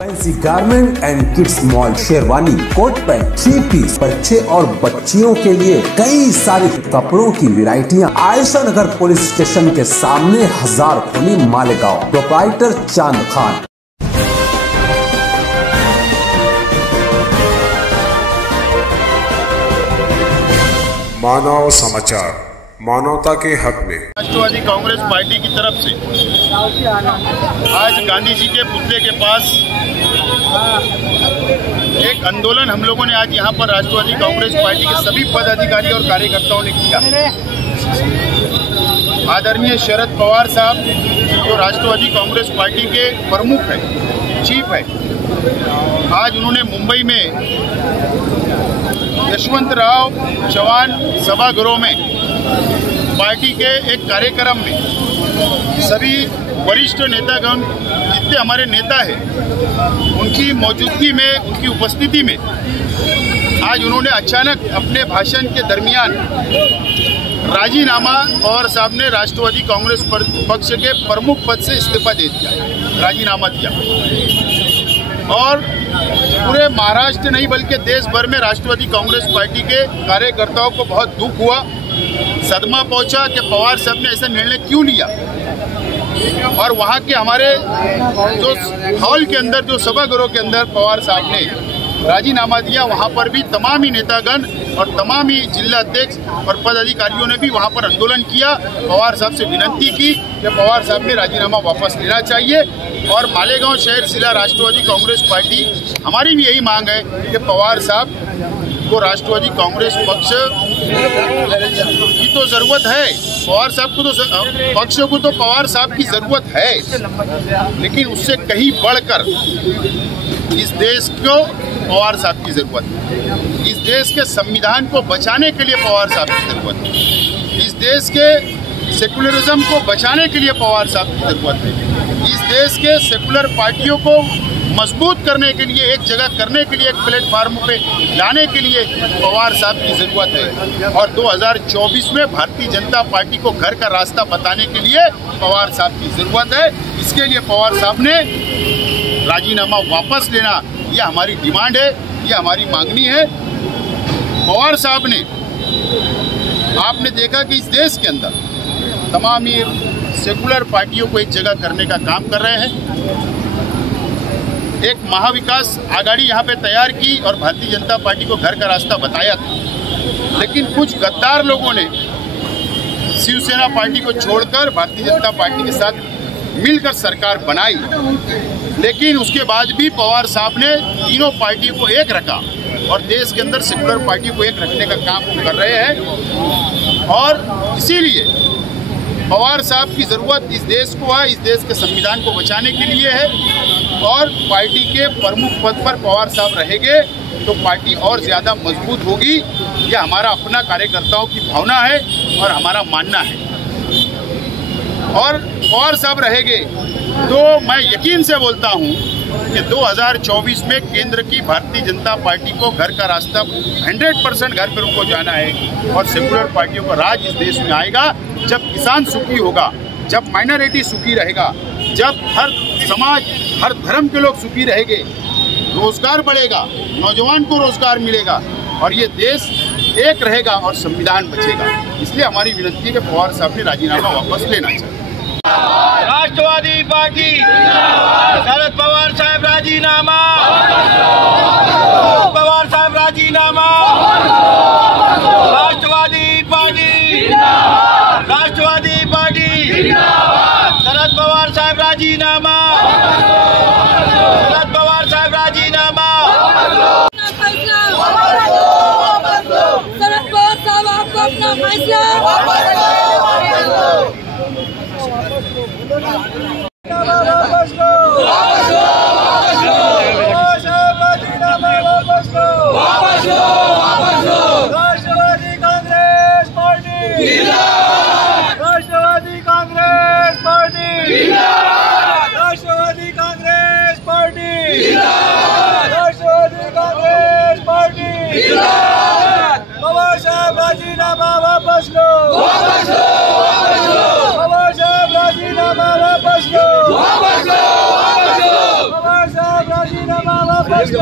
Fancy garment and kids mall, sherwani, coat pant, 3 piece, बच्चे और बच्चियों के लिए कई सारे कपड़ों की वैरायटियां। आयशा नगर पुलिस स्टेशन के सामने, हजार खोली, मालेगांव। प्रोप्राइटर चांद खान। मानव समाचार, मानवता के हक में। राष्ट्रवादी कांग्रेस पार्टी की तरफ से आज गांधी जी के पुतले के पास एक आंदोलन हम लोगों ने आज यहाँ पर राष्ट्रवादी कांग्रेस पार्टी के सभी पदाधिकारी और कार्यकर्ताओं ने किया। आदरणीय शरद पवार साहब जो राष्ट्रवादी कांग्रेस पार्टी के प्रमुख है, चीफ है, आज उन्होंने मुंबई में यशवंतराव चव्हाण सभागृह में पार्टी के एक कार्यक्रम में सभी वरिष्ठ नेतागण जितने हमारे नेता हैं उनकी मौजूदगी में, उनकी उपस्थिति में आज उन्होंने अचानक अपने भाषण के दरमियान राजीनामा पवार साहब ने राष्ट्रवादी कांग्रेस पक्ष के प्रमुख पद से इस्तीफा दे दिया, राजीनामा दिया। और पूरे महाराष्ट्र नहीं बल्कि देश भर में राष्ट्रवादी कांग्रेस पार्टी के कार्यकर्ताओं को बहुत दुख हुआ, सदमा पहुंचा कि पवार साहब ने ऐसा निर्णय क्यों लिया। और वहां के हमारे जो हॉल के अंदर, जो सभागृह के अंदर पवार साहब ने राजीनामा दिया, वहां पर भी तमाम ही नेतागण और तमाम ही जिलाध्यक्ष और पदाधिकारियों ने भी वहां पर आंदोलन किया, पवार साहब से विनती की कि पवार साहब ने राजीनामा वापस लेना चाहिए। और मालेगांव शहर जिला राष्ट्रवादी कांग्रेस पार्टी, हमारी भी यही मांग है कि पवार साहब को राष्ट्रवादी कांग्रेस पक्ष की तो जरूरत है, पवार साहब को तो पक्ष को तो पवार साहब की जरूरत है, लेकिन उससे कहीं बढ़कर इस देश को पवार साहब की जरूरत है। इस देश के संविधान को बचाने के लिए पवार साहब की जरूरत है। इस देश के सेकुलरिज्म को बचाने के लिए पवार साहब की जरूरत है। इस देश के सेकुलर पार्टियों को मजबूत करने के लिए, एक जगह करने के लिए, एक प्लेटफार्म पे लाने के लिए पवार साहब की जरूरत है। और 2024 में भारतीय जनता पार्टी को घर का रास्ता बताने के लिए पवार साहब की जरूरत है। इसके लिए पवार साहब ने राजीनामा वापस लेना, यह हमारी डिमांड है, यह हमारी मांगनी है। पवार साहब ने, आपने देखा कि इस देश के अंदर तमाम ही सेकुलर पार्टियों को एक जगह करने का काम कर रहे हैं। एक महाविकास आघाड़ी यहाँ पे तैयार की और भारतीय जनता पार्टी को घर का रास्ता बताया था, लेकिन कुछ गद्दार लोगों ने शिवसेना पार्टी को छोड़कर भारतीय जनता पार्टी के साथ मिलकर सरकार बनाई। लेकिन उसके बाद भी पवार साहब ने तीनों पार्टियों को एक रखा और देश के अंदर सेकुलर पार्टी को एक रखने का काम कर रहे हैं। और इसीलिए पवार साहब की जरूरत इस देश को है, इस देश के संविधान को बचाने के लिए है। और पार्टी के प्रमुख पद पर पवार साहब रहेंगे तो पार्टी और ज़्यादा मजबूत होगी। यह हमारा अपना कार्यकर्ताओं की भावना है और हमारा मानना है। और पवार साहब रहेंगे तो मैं यकीन से बोलता हूं कि 2024 में केंद्र की भारतीय जनता पार्टी को घर का रास्ता 100% घर पर उनको जाना है। और सेकुलर पार्टियों का राज इस देश में आएगा जब किसान सुखी होगा, जब माइनॉरिटी सुखी रहेगा, जब हर समाज, हर धर्म के लोग सुखी रहेंगे, रोजगार बढ़ेगा, नौजवान को रोजगार मिलेगा और ये देश एक रहेगा और संविधान बचेगा। इसलिए हमारी विनती है कि पवार साहब ने राजीनामा वापस लेना चाहिए। राष्ट्रवादी पार्टी, शरद पवार साहब राजीनामा, पवार साहब राजीनामा, राष्ट्रवादी पार्टी, राष्ट्रवादी पार्टी, शरद पवार साहब राजीनामा, शरद पवार साहब राजीनामा। शरद पवार साहब आपको अपना फैसला राष्ट्रवादी कांग्रेस पार्टी, राष्ट्रवादी कांग्रेस पार्टी, राष्ट्रवादी कांग्रेस पार्टी, राष्ट्रवादी कांग्रेस पार्टी। पवार साहब राजीनामा वापस लो, पवार साहब राजीनामा वापस लो, पवार साहब राजीनामा स्पष्ट